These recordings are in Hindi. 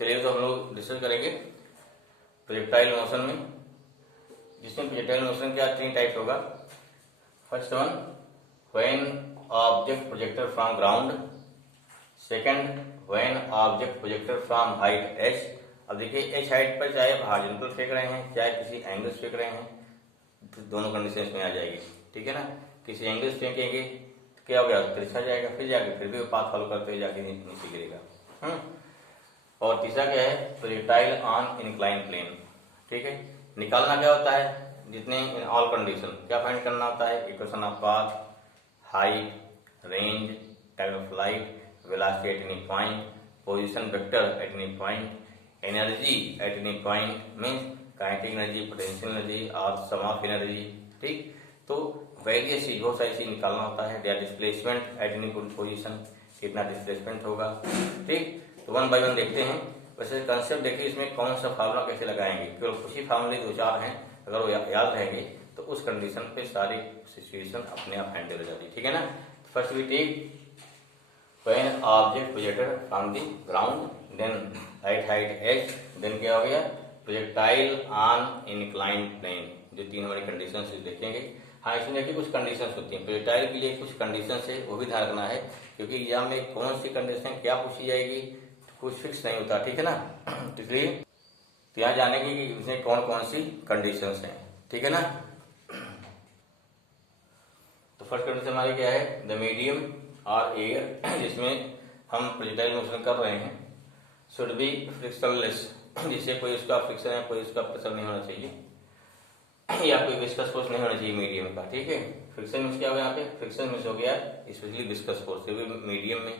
चलिए तो हम लोग डिस्कस करेंगे प्रोजेक्टाइल मोशन में, जिसमें प्रोजेक्टाइल मोशन क्या 3 टाइप्स होगा। First one, when object projected from ground. Second, when object projected from height h। अब देखिए h हाइट पर चाहे आप हॉरिजॉन्टल फेंक रहे हैं चाहे किसी एंगल से फेंक रहे हैं, तो दोनों कंडीशन में आ जाएगी, ठीक है ना। किसी एंगल से फेंकेंगे तो क्या हो गया, तिरछा जाएगा, फिर जाके फिर भी पाथ फॉलो करते हुए जाके नीचे गिरेगा। और तीसरा क्या है, प्रोजेक्टाइल ऑन इंक्लाइन प्लेन, ठीक है। निकालना क्या होता है, जितने इन ऑल कंडीशन क्या फाइंड करना होता है, equation of path, height, range, time of flight, velocity at any point, position vector eight any point, energy at any point means kinetic energy, potential energy और सम ऑफ एनर्जी, ठीक। तो वेरियस चीज बहुत सारी चीज निकालना होता है। There displacement at any position, कितना डिस्प्लेसमेंट होगा, ठीक। तो वन बाय वन देखते हैं। वैसे कंसेप्ट देखिए, इसमें कौन सा फार्मूला कैसे लगाएंगे, केवल कुछ ही फार्मूले 2-4 हैं, अगर वो याद रहेंगे तो उस कंडीशन पे सारी सिचुएशन अपने आप हैंडल हो जाती है, ठीक है ना। First we take when object projected from the ground, then height h, then क्या हो गया, प्रोजेक्टाइल ऑन इंक्लाइंड प्लेन। जो 3 हमारी कंडीशन देखेंगे। हाँ, इसमें देखिए कुछ कंडीशन होती हैं प्रोजेक्टाइल के लिए, कुछ कंडीशन है वो भी ध्यान रखना है, क्योंकि एग्जाम में कौन सी कंडीशन क्या पूछी जाएगी कुछ फिक्स नहीं होता, ठीक है ना। इसलिए तो यहाँ जानेंगे कि इसमें कौन कौन सी कंडीशन हैं, ठीक है ना। तो फर्स्ट कंडीशन हमारी क्या है, द मीडियम और एयर जिसमें हम प्रोजेक्टाइल मोशन कर रहे हैं शुड बी फ्रिक्शनलेस, जिससे कोई उसका फ्रिक्शन है, कोई उसका प्रेशर नहीं होना चाहिए या कोई विस्कस फोर्स नहीं होना चाहिए मीडियम का, ठीक है। फ्रिक्शन मीन्स क्या हो गया, यहाँ पे फ्रिक्शन मीन्स हो गया स्पेशली विस्कस फोर्स, क्योंकि मीडियम में,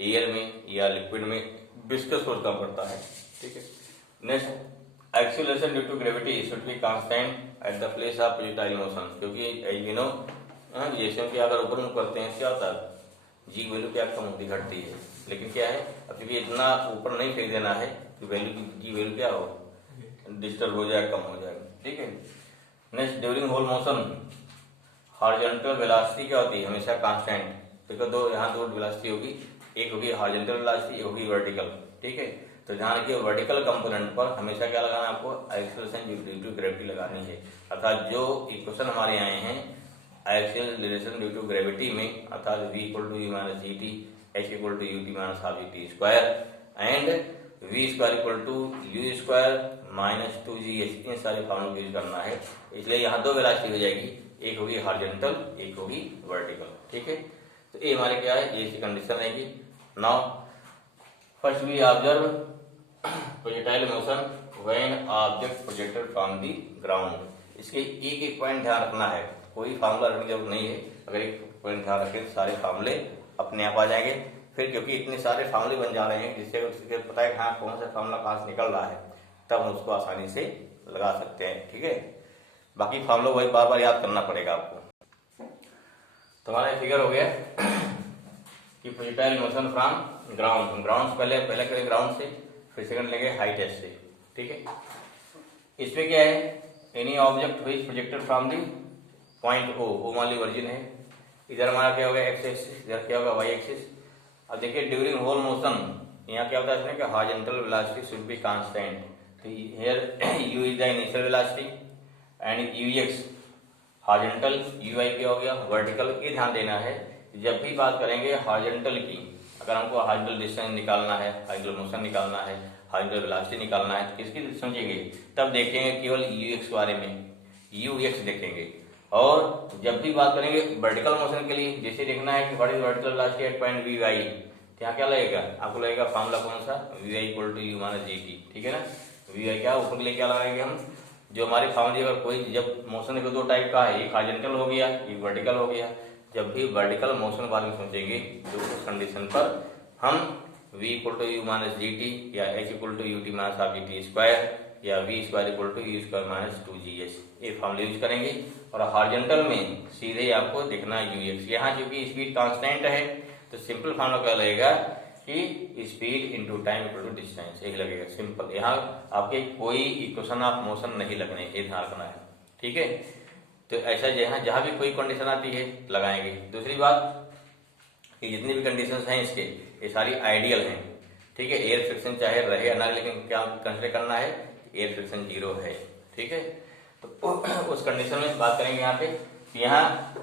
एयर में या लिक्विड में विस्कस फोर्स कम पड़ता है, ठीक है। Next, acceleration due to gravity should be constant at the place of projectile motion, क्योंकि यू नो जैसे कि अगर ऊपर मुख करते हैं क्या होता है, जी वैल्यू क्या कम होती घटती है, लेकिन क्या है अब क्योंकि इतना ऊपर नहीं फेंक देना है कि वैल्यू जी वैल्यू क्या हो, डिस्टर्ब हो जाए, कम हो जाए, ठीक है। Next, during whole motion horizontal velocity क्या होती है, हमेशा कांस्टेंट। देखो यहाँ दो वेलोसिटी होगी, एक होगी हॉरिजॉन्टल वेलोसिटी, एक होगी वर्टिकल, ठीक है। तो ध्यान रखिए वर्टिकल कंपोनेंट पर हमेशा क्या लगाना है आपको, एक्सीलरेशन ड्यू टू ग्रेविटी लगानी है। अर्थात जो इक्वेशन हमारे आए हैं एक्सीलरेशन ड्यू टू ग्रेविटी में, अर्थात v equal to u minus ji t, h equal to u t minus half g t square and v square equal to u square minus 2gh, इन सारे फॉर्मूले को यूज करना है। इसलिए यहाँ 2 वेलोसिटी हो जाएगी, एक होगी हॉरिजॉन्टल, एक होगी वर्टिकल, ठीक है। तो ये हमारे क्या है, ये कंडीशन रहेगी। Now first we observe projectile motion when object projected from the ground. इसके एक एक पॉइंट ध्यान रखना है, कोई फार्मूला रखने की जरूरत नहीं है। अगर एक पॉइंट ध्यान रखें तो सारे फार्मूले अपने आप आ जाएंगे। फिर क्योंकि इतने सारे फार्मूले बन जा रहे हैं जिससे पता है हाँ कौन सा फार्मूला कहाँ से निकल रहा है, तब हम उसको आसानी से लगा सकते हैं, ठीक है। बाकी फार्मूला वही बार बार याद करना पड़ेगा आपको। तो हमारा फिगर हो गया कि projectile motion from ground, ground पहले करें ग्राउंड से, फिर सेकंड लेंगे हाइट h से, ठीक है। इसमें क्या है, any object which projected from the point O मान ली ओरिजिन है, इधर हमारा क्या होगा एक्स एक्सिस, इधर क्या होगा वाई एक्सिस। अब देखिए ड्यूरिंग होल मोशन यहाँ क्या होता है इसमें कि horizontal velocity should be constant, तो here u is the initial velocity and ux horizontal, ui क्या हो गया वर्टिकल। ये ध्यान देना है जब भी बात करेंगे हॉरिजॉन्टल की, अगर हमको हॉरिजॉन्टल डिस्टेंस निकालना है, हॉरिजॉन्टल मोशन निकालना है, हॉरिजॉन्टल वेलोसिटी निकालना है, तो किसकी समझेंगे, तब देखेंगे केवल ux के बारे में, ux देखेंगे। और जब भी बात करेंगे वर्टिकल मोशन के लिए, जैसे देखना है कि what is vertical velocity at point v y, यहाँ क्या लगेगा आपको, लगेगा फार्मूला कौन सा, v i equal to u minus ji t, ठीक है ना। वी आई क्या ऊपर के लिए क्या लगाएंगे हम, जो हमारे फार्मूले, अगर कोई जब मोशन को 2 टाइप का है, एक हॉरिजॉन्टल हो गया, एक वर्टिकल हो गया। जब भी वर्टिकल मोशन के बारे में सोचेंगे तो उस कंडीशन पर हम v equal to u minus ji t या h equal to u t minus half g t square या v square equal to u square minus 2gh, ये फॉर्मूले यूज करेंगे। और हॉरिजॉन्टल में सीधे आपको देखना ux, यहाँ क्योंकि स्पीड कांस्टेंट है तो सिंपल फॉर्मूला क्या लगेगा कि speed into time equal to distance, एक लगेगा सिंपल। यहाँ आपके कोई इक्वेशन ऑफ मोशन नहीं लगने, ये ध्यान रखना है, ठीक है। तो ऐसा जहाँ भी कोई कंडीशन आती है लगाएंगे। दूसरी बात कि जितनी भी कंडीशंस हैं इसके, ये सारी आइडियल हैं, ठीक है। एयर फ्रिक्शन चाहे रहे ना, लेकिन क्या कंसिडर करना है, एयर फ्रिक्शन 0 है। ठीक है, तो उस कंडीशन में बात करेंगे यहाँ पे। यहाँ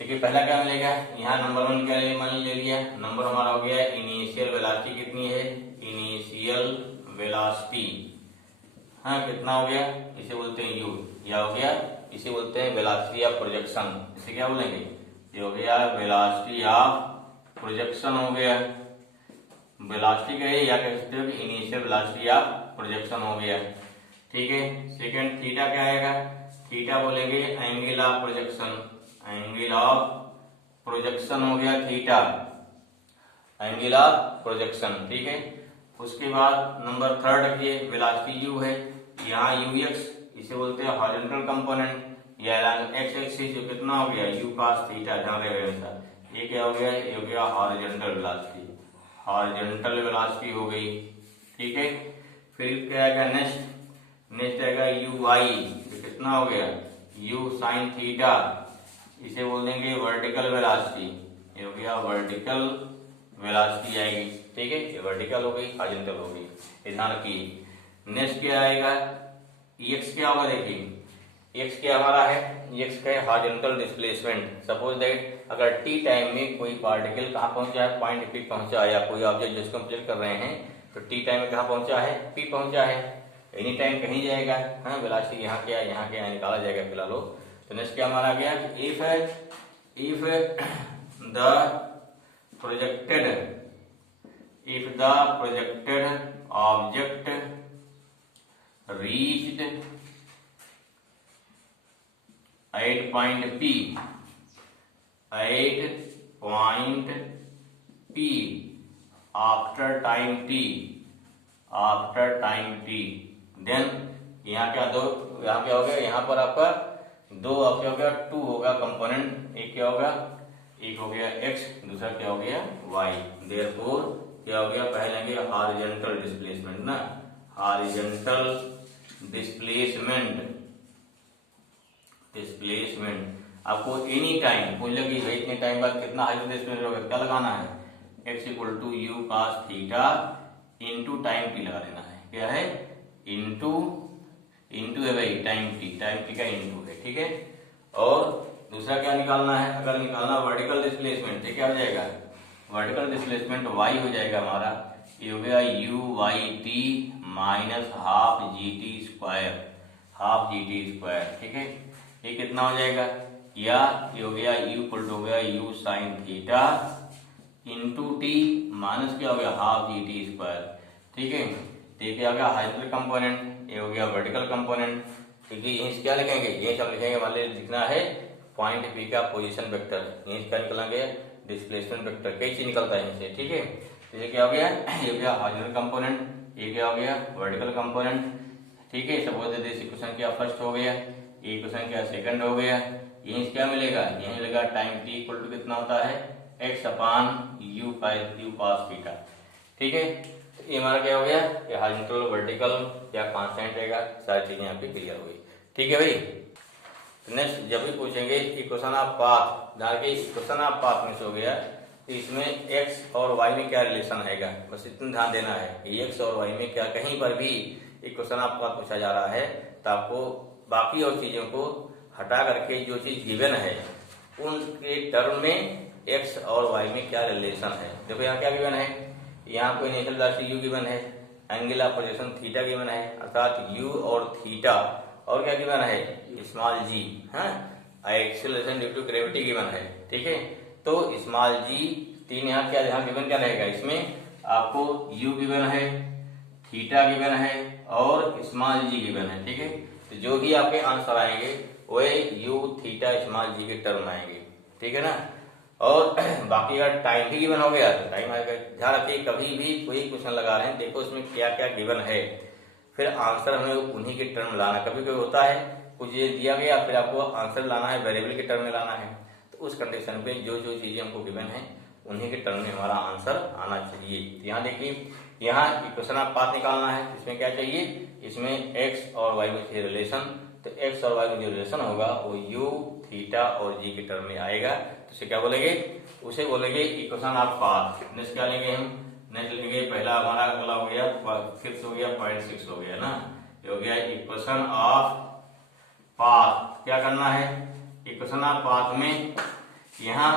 देखिए पहला क्या मिलेगा, यहाँ नंबर 1 क्या मान ले लिया, नंबर हमारा हो गया इनिशियल वेलोसिटी कितनी है, इनिशियल वेलोसिटी, हाँ कितना हो गया, इसे बोलते हैं यू, या हो गया इसे बोलते हैं वेलोसिटी ऑफ प्रोजेक्शन। इसे क्या बोलेंगे, ये हो गया वेलोसिटी ऑफ प्रोजेक्शन हो गया, वेलोसिटी का या कह सकते हो कि इनिशियल वेलोसिटी ऑफ प्रोजेक्शन हो गया। ठीक है, सेकंड थीटा क्या आएगा, थीटा बोलेंगे angle of projection, angle of projection हो गया थीटा, एंगल ऑफ प्रोजेक्शन। ठीक है, उसके बाद नंबर 3 रखिए वेलोसिटी यू है, यहाँ यू एक्स इसे बोलते हैं हॉरिजॉन्टल कंपोनेंट, या एक्स एक्सिस जो कितना हो गया यू cos थीटा, ध्यान रखिएगा। ये क्या हो गया, ये हो गया हॉरिजॉन्टल वेलोसिटी, हॉरिजॉन्टल वेलोसिटी हो गई। ठीक है, फिर क्या आएगा नेक्स्ट आएगा यू वाई, कितना हो गया यू साइन थीटा, इसे बोल देंगे वर्टिकल वेलोसिटी, ये हो गया वर्टिकल वेलोसिटी आएगी। ठीक है, ये वर्टिकल हो गई, हॉरिजॉन्टल हो गई, ध्यान रखिए। नेक्स्ट क्या आएगा, एक्स क्या होगा, देखिए एक्स क्या हमारा है, एक्स का है हॉरिजॉन्टल डिस्प्लेसमेंट। सपोज दैट अगर टी टाइम में कोई पार्टिकल कहाँ पहुंचा है, पॉइंट पी पहुंचा है, या कोई ऑब्जेक्ट जिसको हम प्लेट कर रहे हैं, तो टी टाइम में कहाँ पहुंचा है, पी पहुंचा है, एनी टाइम कहीं जाएगा, हाँ वेलोसिटी यहाँ क्या निकाला जाएगा फिलहाल। तो नेक्स्ट क्या माना गया, if the projected object reached at point P after time t, then यहाँ क्या दो, यहाँ क्या हो गया, यहाँ पर आपका दो क्या हो गया, 2 होगा कंपोनेंट, एक क्या होगा, एक हो गया x, दूसरा क्या हो गया y। देयरफॉर क्या हो गया, पहले लेंगे हॉरिजॉन्टल डिस्प्लेसमेंट ना, हॉरिजॉन्टल डिस्प्लेसमेंट आपको एनी टाइम पूछ लगी भाई इतने टाइम बाद कितना हॉरिजॉन्टल डिस्प्लेसमेंट होगा, क्या लगाना है, x equal to u cos theta into time t लगा देना है, क्या है इंटू है भाई टाइम टी का इंटू है। ठीक है, और दूसरा क्या निकालना है, अगर निकालना वर्टिकल डिस्प्लेसमेंट, तो क्या हो जाएगा, वर्टिकल डिस्प्लेसमेंट y हो जाएगा हमारा, ये हो गया u y t minus half g t square, ठीक है, ये कितना हो जाएगा, या ये हो गया यू इक्वल टू हो गया you sine theta into T minus क्या हो गया हाफ जी टी स्क्वायर। ठीक है, तो ये क्या हो गया हॉरिजॉन्टल कंपोनेंट, ये हो गया वर्टिकल कंपोनेंट, क्योंकि यहीं क्या लिखेंगे, यहीं हम लिखेंगे, मान लीजिए लिखना है पॉइंट पी का पोजीशन वेक्टर, यहीं क्या निकलेंगे डिस्प्लेसमेंट वेक्टर, कई चीज निकलता है इनसे। ठीक है, तो ये क्या हो गया, ये हो गया हॉरिजॉन्टल कंपोनेंट, ये क्या हो गया वर्टिकल कंपोनेंट। ठीक है, सपोज दिस इक्वेशन क्या फर्स्ट हो गया, ये इक्वेशन क्या सेकंड हो गया, यहीं क्या मिलेगा, यहीं मिलेगा टाइम टी इक्वल टू कितना होता है x upon you cos theta. ठीक है, तो ये हमारा क्या हो गया, ये हॉरिजॉन्टल वर्टिकल या कांस्टेंट रहेगा, सारी चीजें यहाँ पे क्लियर हो गई। ठीक है भाई, तो नेक्स्ट जब भी पूछेंगे इक्वेशन ऑफ पाथ, ध्यान के इक्वेशन ऑफ पाथ में से हो गया, तो इसमें x और y में क्या रिलेशन आएगा, बस इतना ध्यान देना है कि x और y में क्या, कहीं पर भी इक्वेशन ऑफ पाथ पूछा जा रहा है तो आपको बाकी और चीजों को हटा करके जो चीज गिवन है उनके टर्म में x और y में क्या रिलेशन है। देखो यहाँ क्या गिवन है, यहाँ कोई इनिशियल वेलोसिटी u गिवन है, angle of projection theta given है, अर्थात u और थीटा, और क्या गिवन है स्मॉल g, हाँ acceleration due to gravity given है। ठीक है, तो स्मॉल g 3 यहाँ गिवन क्या रहेगा, इसमें आपको u गिवन है, थीटा गिवन है और स्मॉल g गिवन है। ठीक है, तो जो भी आपके आंसर आएंगे वही u थीटा स्मॉल g के टर्म आएंगे। ठीक है ना, और बाकी अगर टाइम भी गिवन हो गया तो टाइम आएगा। ध्यान रखिए कभी भी कोई क्वेश्चन लगा रहे हैं, देखो उसमें क्या क्या गिवन है, फिर आंसर हमें उन्हीं के टर्म लाना। कभी कभी होता है कुछ ये दिया गया, फिर आपको आंसर लाना है वेरिएबल के टर्म में लाना है, तो उस कंडीशन पे जो जो चीजें हमको गिवन है उन्हीं के टर्म में हमारा आंसर आना चाहिए। यहाँ देखिए, यहाँ इक्वेशन ऑफ पाथ निकालना है, इसमें क्या चाहिए, इसमें x और y में चाहिए रिलेशन, तो x और y में जो रिलेशन होगा वो u थीटा और g के टर्म में आएगा, तो उसे क्या बोलेंगे, उसे बोलेंगे इक्वेशन ऑफ पाथ। नेक्स्ट क्या लेंगे हम, नेक्स्ट लिखेंगे, पहला हमारा अगला हो गया 6 हो गया, 0.6 हो गया ना, ये हो गया इक्वेशन ऑफ पाथ। क्या करना है, इक्वेशन ऑफ पाथ में यहाँ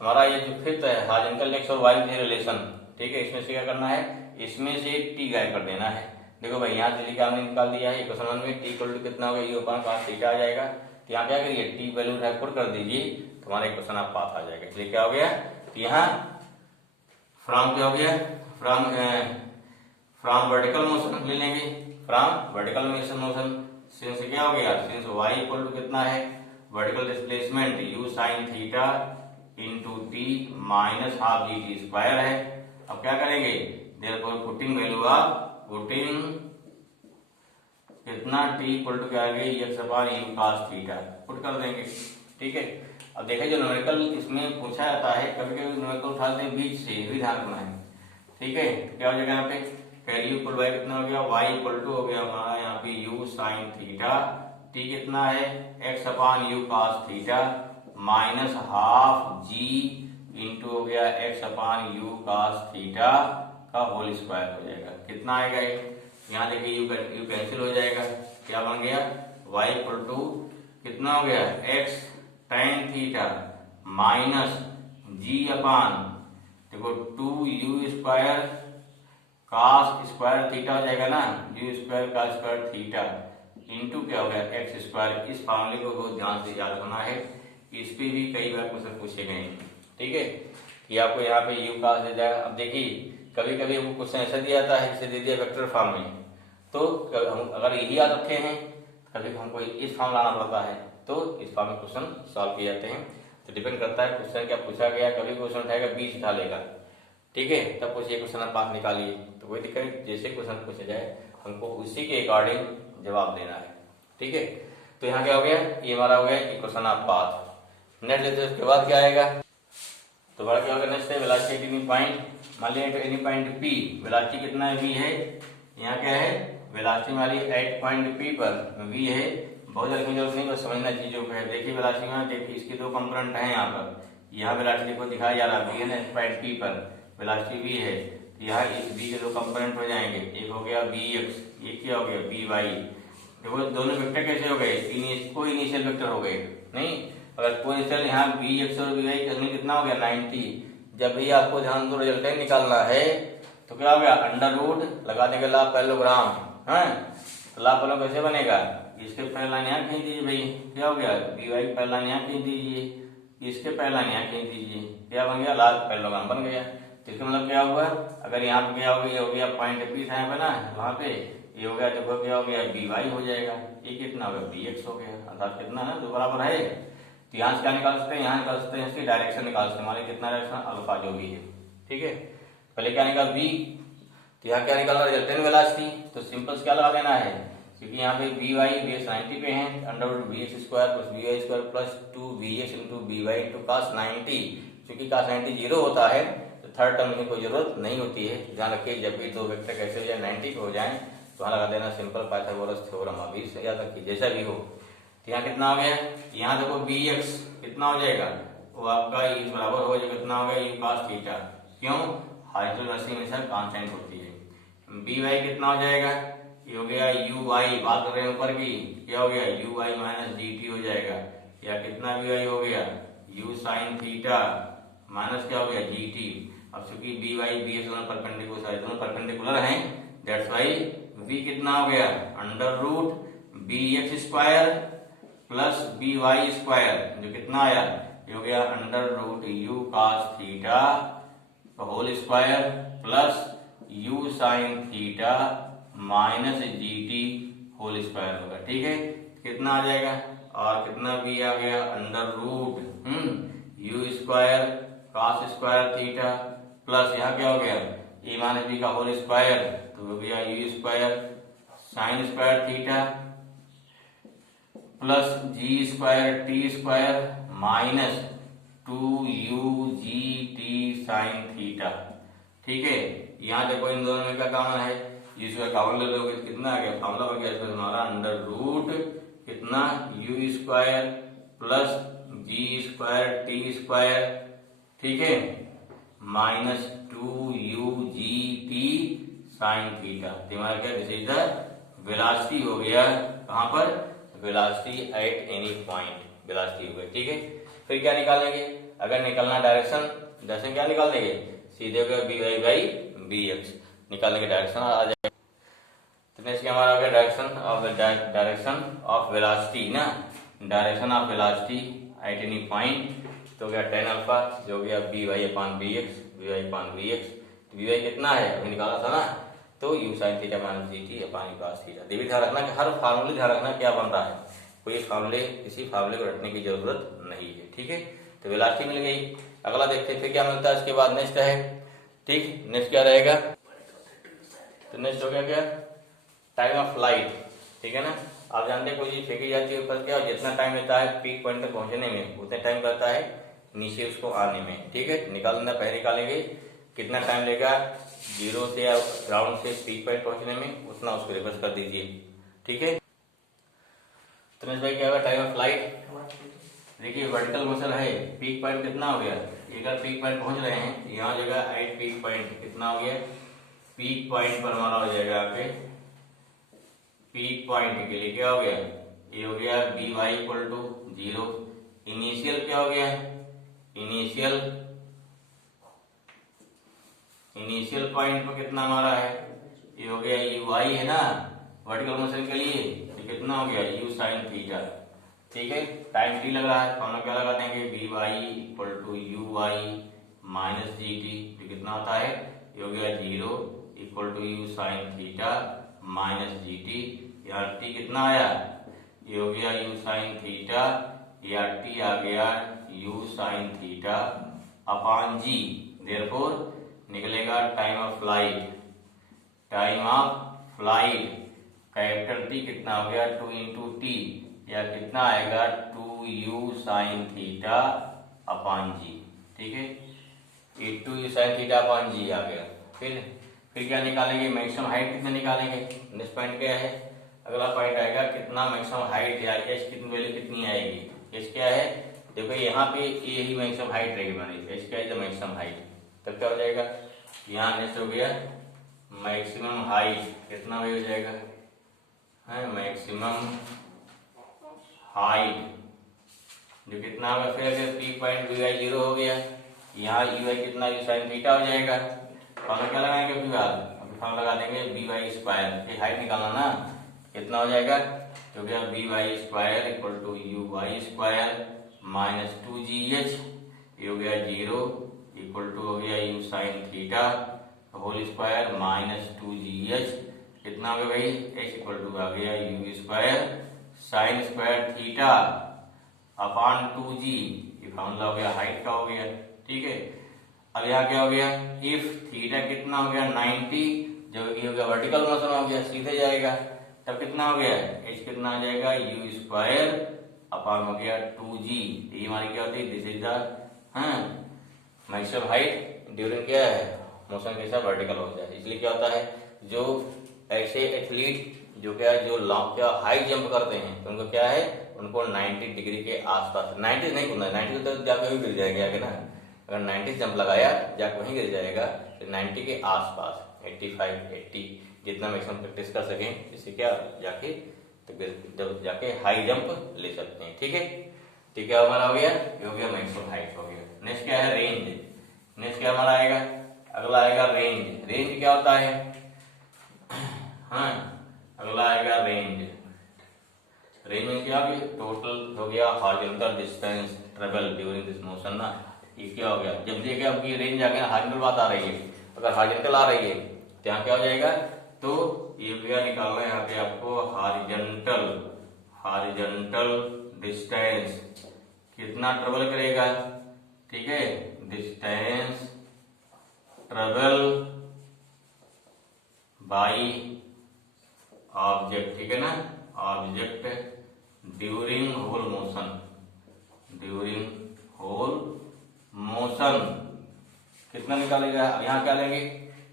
हमारा ये जो फिफ्थ है हॉरिजॉन्टल एक्स और वाई के रिलेशन, ठीक है, इसमें से क्या करना है, इसमें से टी गायब कर देना है। देखो भाई यहाँ से हमने निकाल दिया है इक्वेशन 1 में टी इक्वल टू कितना होगा, यू अपॉन cos थीटा आ जाएगा। तो यहाँ क्या करिए, टी वैल्यू पुट कर दीजिए, तुम्हारा इक्वेशन ऑफ पाथ आ जाएगा। इसलिए क्या हो गया, तो यहाँ फ्रॉम क्या हो गया, फ्रॉम वर्टिकल मोशन ले लेंगे, फ्रॉम वर्टिकल मोशन सिंस क्या हो गया, सिंस y इक्वल टू कितना है, vertical displacement u sin theta into T minus half g t square है। अब क्या करेंगे, therefore putting value of putting कितना t इक्वल टू क्या आ गई, x upon u cos theta put कर देंगे, ठीक है। अब देखिए जो न्यूमेरिकल इसमें पूछा जाता है, कभी कभी न्यूमेरिकल उठाते हैं बीच से, भी ध्यान रखना है, ठीक है। क्या हो जाएगा यहाँ पे, कैरी इक्वल y कितना हो गया, y इक्वल टू हो गया हमारा यहाँ पे u sin थीटा, t कितना है x upon u cos theta minus half g into हो गया x upon u cos theta का होल स्क्वायर हो जाएगा। कितना आएगा ये, यहाँ देखिए u कैंसिल हो जाएगा, क्या बन गया, y इक्वल टू कितना हो गया x tan theta minus g upon देखो 2u square cos square theta हो जाएगा ना, u square cos square theta into क्या हो गया x स्क्वायर। इस फॉर्मूले को बहुत ध्यान से याद रखना है, इस पे भी कई बार क्वेश्चन पूछे गए, ठीक है, कि आपको यहाँ पे u cos दे जाएगा। अब देखिए कभी कभी हमको क्वेश्चन ऐसा दिया जाता है, इसे दे दिया वेक्टर फॉर्म में, तो हम अगर यही याद रखे हैं, कभी हमको इस फॉर्म लाना पड़ता है, तो इस फॉर्म में क्वेश्चन सॉल्व किए जाते हैं। तो डिपेंड करता है क्वेश्चन क्या पूछा गया, कभी क्वेश्चन उठाएगा बीच उठा लेगा, ठीक है, तब पूछिए क्वेश्चन आप पाथ निकालिए, तो कोई दिक्कत नहीं, जैसे क्वेश्चन पूछा जाए हमको उसी के अकॉर्डिंग जवाब देना है, ठीक है। तो यहाँ क्या हो गया, ये हमारा हो गया इक्वेशन ऑफ पाथ। नेक्स्ट लेते उसके बाद क्या आएगा, तो बड़ा क्या होगा, नेक्स्ट है वेलोसिटी एट एनी पॉइंट, मान लीजिए एनी पॉइंट P, वेलोसिटी कितना है v है, यहाँ क्या है वेलोसिटी हमारी एट पॉइंट P पर v है, बहुत जल्दी जरूरत नहीं, बस समझना चीजों को है। देखिए वेलोसिटी में देखिए इसके दो कंपोनेंट हैं यहाँ पर, यहाँ वेलोसिटी को दिखाया जा रहा है v है ना, पॉइंट P पर वेलोसिटी v है, तो यहाँ इस v के दो कंपोनेंट हो जाएंगे, एक हो गया vx, ये क्या हो गया vy। देखो दोनों वेक्टर कैसे हो गए, कोई इनिशियल वेक्टर हो गए नहीं, अगर कोई इनिशियल यहाँ vx और vy कितना हो गया 90। जब भी आपको ध्यान दो रिजल्टेंट निकालना है तो क्या हो गया, अंडर रूट लगा देंगे ला पैरेललोग्राम, है तो ला पैरेललोग्राम कैसे बनेगा, इसके पहले लाइन यहाँ खींच दीजिए भाई, क्या हो गया vy पहले लाइन यहाँ खींच दीजिए, इसके पहले लाइन यहाँ खींच दीजिए, क्या बन गया ला पैरेललोग्राम बन गया। तो इसका मतलब क्या हुआ, अगर यहाँ पे क्या हो गया, ये हो गया पॉइंट P था यहाँ पे ना, वहाँ पे ये हो गया, देखो क्या हो गया vy हो जाएगा, ये कितना हो गया vx हो गया, अर्थात कितना है दो बराबर है। तो यहाँ से क्या निकाल सकते हैं, यहाँ निकाल सकते हैं, इसकी डायरेक्शन निकाल सकते हैं, हमारे कितना डायरेक्शन अल्फा जो भी है, ठीक है। पहले क्या निकाल v, तो यहाँ क्या निकालना रिजल्टेंट वेलोसिटी, तो सिंपल क्या लगा देना है, क्योंकि यहाँ पे vy बेस 90 पे है, under root vx square plus vy square plus 2vx into by into cos 90, क्योंकि cos 90 जीरो होता है तो थर्ड टर्म में कोई जरूरत नहीं होती है। ध्यान रखिए जब भी दो वेक्टर कैसे हो जाए 90 पे हो जाए तो वहाँ लगा देना सिंपल पाइथागोरस थ्योरम, अभी याद रखिए जैसा भी हो। तो यहाँ कितना हो गया, यहाँ देखो vx कितना हो जाएगा, वो आपका इस बराबर हो जाएगा, कितना हो गया u cos थीटा, क्यों हॉरिजॉन्टल वेलोसिटी हमेशा कांस्टेंट होती है। by कितना हो जाएगा, ये हो गया uy, बात कर रहे हैं ऊपर की, क्या हो गया uy माइनस dt हो जाएगा, या कितना by हो गया u sin थीटा माइनस क्या हो गया gt। अब चूंकि by bs दोनों परपेंडिकुलर हैं, दैट्स व्हाई v कितना हो गया under root bx square plus by square, जो कितना आया ये हो गया under root u cos theta का whole square plus u sin theta minus gt whole square होगा, ठीक है। कितना आ जाएगा, और कितना भी आ गया under root u square cos square theta plus यहाँ क्या हो गया a माइनस b का होल स्क्वायर, तो हो गया u square sine square theta plus g square t square minus 2u(g)t sin theta, ठीक है। यहाँ देखो इन दोनों में क्या कॉमन है, u स्क्वायर कॉमन ले लोगे तो कितना आ गया, फॉर्मूला बन गया इसमें हमारा अंडर रूट कितना u square plus g square t square, ठीक है, माइनस 2ugt sin थीटा। तुम्हारा क्या, दिस इज द वेलोसिटी हो गया, कहां पर, velocity at any point, velocity हो गई। ठीक है, फिर क्या निकालेंगे, अगर निकलना डायरेक्शन क्या निकाल देंगे, सीधे हो गया v y by v x निकालेंगे, डायरेक्शन आ जाएगा। तो नेक्स्ट क्या हमारा हो गया, डायरेक्शन ऑफ वेलोसिटी ना, direction of velocity at any point, तो गया tan अल्फा, जो गया v y upon v x, v y upon v x, v y कितना है अभी निकाला था ना, तो यू साइन थीटा माइनस जी t upon u cos theta. ये भी ध्यान रखना कि हर फार्मूले ध्यान रखना क्या बन रहा है, कोई फार्मूले किसी फार्मूले को रटने की जरूरत नहीं है। ठीक है, तो वेलोसिटी मिल गई। अगला देखते हैं फिर क्या मिलता है, इसके बाद नेक्स्ट है। ठीक, नेक्स्ट क्या रहेगा, तो नेक्स्ट हो गया क्या, टाइम ऑफ फ्लाइट। ठीक है ना, आप जानते हैं कोई चीज फेंकी जाती है ऊपर क्या, जितना टाइम लेता है पीक पॉइंट तक पहुंचने में, उतना टाइम लगता है नीचे उसको आने में। ठीक है, निकालना पहले निकालेंगे कितना टाइम लेगा जीरो से या ग्राउंड से पीक पॉइंट पहुंचने में, उतना उसको रिवर्स कर दीजिए। ठीक है, तो नेक्स्ट भाई क्या होगा, टाइम ऑफ फ्लाइट। देखिए वर्टिकल मोशन है, पीक पॉइंट कितना हो गया, अगर पीक पॉइंट पहुंच रहे हैं, यहाँ जगह एट पीक पॉइंट कितना हो गया, पीक पॉइंट पर हमारा हो जाएगा यहाँ पे, पीक पॉइंट के लिए क्या हो गया, ये हो गया v Y equal to 0। Initial क्या हो गया, इनिशियल पॉइंट पर कितना हमारा है, ये हो गया यू वाई है ना, वर्टिकल मोशन के लिए ये कितना हो गया, यू साइन थीटा। ठीक है, टाइम टी लग रहा है, तो हम लोग क्या लगा देंगे, B Y equal to you Y minus ji T, जो कितना होता है, ये हो गया 0 equal to U sine theta minus ji T. यहाँ टी कितना आया, ये हो गया यू साइन थीटा, या टी आ गया you sine theta upon G. Therefore निकलेगा time of flight, capital T कितना हो गया 2 इंटू टी, या कितना आएगा 2u साइन थीटा अपान जी। ठीक है, ये 2u साइन थीटा अपान जी आ गया। फिर क्या निकालेंगे, मैक्सिमम हाइट कितना निकालेंगे, नेक्स्ट पॉइंट क्या है, अगला पॉइंट आएगा कितना मैक्सिमम हाइट, या एच कितनी वैल्यू कितनी आएगी, एच क्या है, देखो यहाँ पे यही मैक्सिमम हाइट रहेगी हमारी, एच क्या है मैक्सिमम हाइट, तब क्या हो जाएगा, यहाँ नेक्स्ट हो गया मैक्सिमम हाइट कितना हो जाएगा, है मैक्सिमम हाइट जो कितना होगा, फिर अगर पीक पॉइंट वी वाई 0 हो गया, यहाँ यू वाई कितना यू साइन थीटा हो जाएगा, फॉर्मूला क्या लगाएंगे, फॉर्मूला लगा देंगे बी वाई स्क्वायर, ये हाइट निकालना ना, कितना हो जाएगा, तो क्या v y square equal to you y square minus 2gh, ये हो गया 0 इक्वल टू हो गया you sine theta whole square minus 2gh, कितना हो गया भाई, h इक्वल टू आ गया you square sine square theta upon 2g, ये फॉर्मूला हो गया हाइट का हो गया। ठीक है, अब यहाँ क्या हो गया, इफ थीटा कितना हो गया 90, जो ये हो गया वर्टिकल मोशन हो गया, सीधे जाएगा, तब कितना हो गया, h कितना आ जाएगा यू स्क्वायर अपान हो गया 2g। ये हमारी क्या होती है, this is the maximum height during क्या है मोशन के साथ वर्टिकल हो जाए। इसलिए क्या होता है, जो ऐसे एथलीट जो जो लॉन्ग क्या हाई जंप करते हैं, तो उनको क्या है, उनको 90 डिग्री के आसपास, 90 नहीं कूदना, 90 तो जाकर वही गिर जाएगा आगे ना, अगर 90 जंप लगाया जाकर वहीं गिर जाएगा, तो 90 के आसपास 85 80 जितना मैक्सिमम प्रैक्टिस कर सकें, इससे क्या जाके तो जब जाके हाई जंप ले सकते हैं। ठीक है, ठीक है, हमारा हो गया, ये हो गया मैक्सिमम हाइट हो गया। नेक्स्ट क्या है, रेंज। नेक्स्ट क्या हमारा आएगा, अगला आएगा रेंज। रेंज क्या होता है, हाँ अगला आएगा रेंज। रेंज में क्या होगी, टोटल हो गया horizontal distance travel during this motion ना, ये क्या हो गया, जब देखिए आपकी रेंज आ गया, हॉरिजॉन्टल बात आ रही है, अगर हॉरिजॉन्टल आ रही है तो यहाँ क्या हो जाएगा, तो ये क्या निकालना है यहाँ पे आपको, हॉरिजॉन्टल डिस्टेंस कितना ट्रेवल करेगा। ठीक है, डिस्टेंस ट्रेवल बाई ऑब्जेक्ट, ठीक है ना, ऑब्जेक्ट ड्यूरिंग होल मोशन कितना निकालेगा। अब यहाँ क्या लेंगे,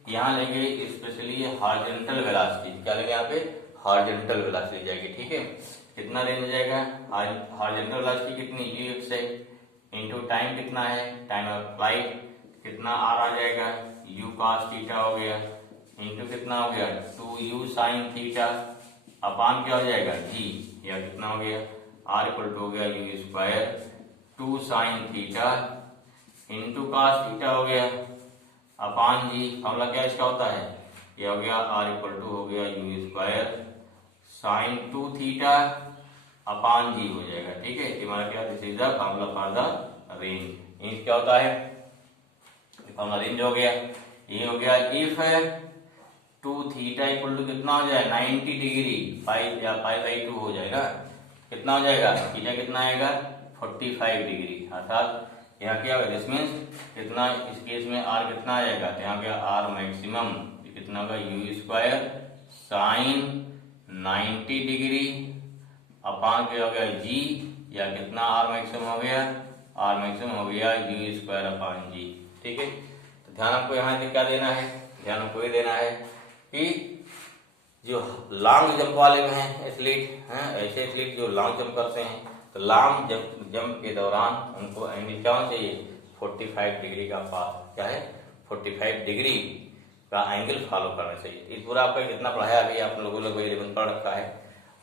यहाँ लेंगे स्पेशली हॉरिजॉन्टल वेलोसिटी, क्या लेंगे यहाँ पे, हॉरिजॉन्टल वेलोसिटी जाएगी। ठीक है, कितना रेंज जाएगा, हॉरिजॉन्टल वेलोसिटी कितनी u x है, इनटू टाइम कितना है, टाइम ऑफ फ्लाइट कितना r आ जाएगा, u cos थीटा हो गया इंटू कितना हो गया 2u sin थीटा अपान क्या हो जाएगा g, या कितना हो गया r इक्वल टू हो गया u square 2 sin theta into cos theta हो गया अपान जी। फॉर्मूला क्या इसका होता है, ये हो गया r इक्वल टू हो गया u square sin 2 theta upon G हो जाएगा। ठीक है, हमारा क्या this is the formula for the range. Range क्या होता है, फॉर्मूला रेंज हो गया, ये हो गया इफ 2 थीटा इक्वल टू कितना हो जाए 90 डिग्री, पाई या पाई बाई 2 हो जाएगा, कितना हो जाएगा थीटा कितना आएगा 45 डिग्री, अर्थात यहाँ क्या होगा दिस मीन्स कितना, इस केस में r कितना आ जाएगा, तो यहाँ क्या r मैक्सिमम कितना होगा u स्क्वायर साइन 90 डिग्री अपान क्या हो गया g, या कितना r मैक्सिमम हो गया, r मैक्सिमम हो गया u स्क्वायर अपान g। ठीक है, तो ध्यान आपको यहाँ से क्या देना है, ध्यान आपको ये देना है कि जो लॉन्ग जंप वाले में है एथलीट हैं, ऐसे एथलीट जो लॉन्ग जंप करते हैं तो लॉन्ग जंप के दौरान उनको एंगल क्या होना चाहिए 45 डिग्री का पास, क्या है 45 डिग्री का एंगल फॉलो करना चाहिए। इस पूरा आपका कितना पढ़ाया अभी आप लोगों ने वही रिबन पढ़ रखा है।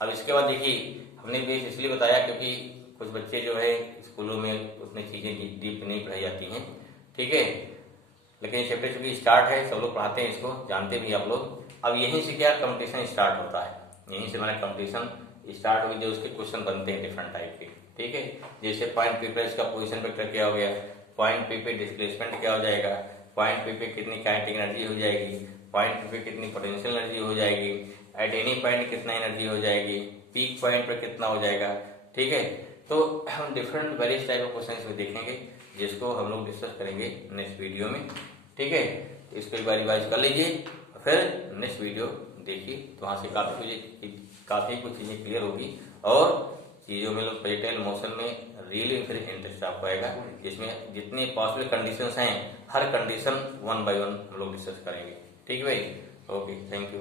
अब इसके बाद देखिए हमने बेस इसलिए बताया क्योंकि कुछ बच्चे जो है स्कूलों में उसमें चीजें डीप नहीं पढ़ाई जाती हैं। ठीक है, लेकिन चैप्टर चूंकि स्टार्ट है, सब लोग पढ़ाते हैं इसको, जानते भी आप लोग। अब यहीं से क्या कंपटीशन स्टार्ट होता है, यहीं से हमारा कंपटीशन स्टार्ट हुई, जो उसके क्वेश्चन बनते हैं डिफरेंट टाइप के। ठीक है, जैसे पॉइंट पी पे इसका पोजीशन वेक्टर क्या हो गया, पॉइंट पी पे डिस्प्लेसमेंट क्या हो जाएगा, पॉइंट पी पे कितनी काइनेटिक एनर्जी हो जाएगी, पॉइंट पी पे कितनी पोटेंशियल एनर्जी हो जाएगी, एट एनी पॉइंट कितना एनर्जी हो जाएगी, पीक पॉइंट पर कितना हो जाएगा। ठीक है, तो हम different various type of question में देखेंगे, जिसको हम लोग डिस्कस करेंगे नेक्स्ट वीडियो में। ठीक है, इसको एक बार रिवाइज कर लीजिए, फिर नेक्स्ट वीडियो देखिए, तो वहां से काफी कुछ चीजें क्लियर होगी और चीजों में लोग प्रोजेक्टाइल मोशन में रियली फिर इंटरेस्ट आपको आएगा, जिसमें जितनी पॉसिबल कंडीशंस हैं हर कंडीशन 1 बाय 1 हम लोग डिस्कस करेंगे। ठीक है भाई, ओके, थैंक यू।